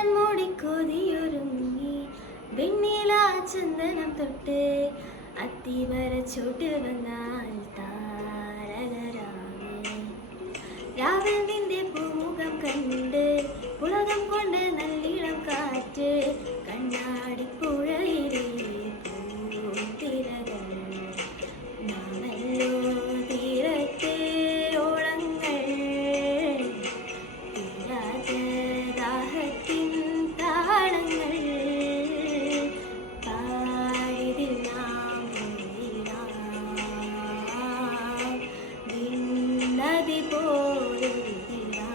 കൺമൂടി കൊതിയൊരുങ്ങി വെണ്ണില ചന്ദനം തൊട്ട് അത്തിമര ചോട്ട് വന്നാൽ താരകരാമേ രാവിൽ നിന്റെ പൂമുഖം കണ്ട് പുളകം കൊണ്ട് നല്ലിളം കാറ്റ് കണ്ണാടി പുഴയിലെ പൂത്തിരകൾ നാമല്ലോ തീരത്തെ ഓളങ്ങൾ തീരാത്ത ദാഹത്തിൻ താളങ്ങൾ പാടിതിൽ നാം നദി പോലൊരു തീരാ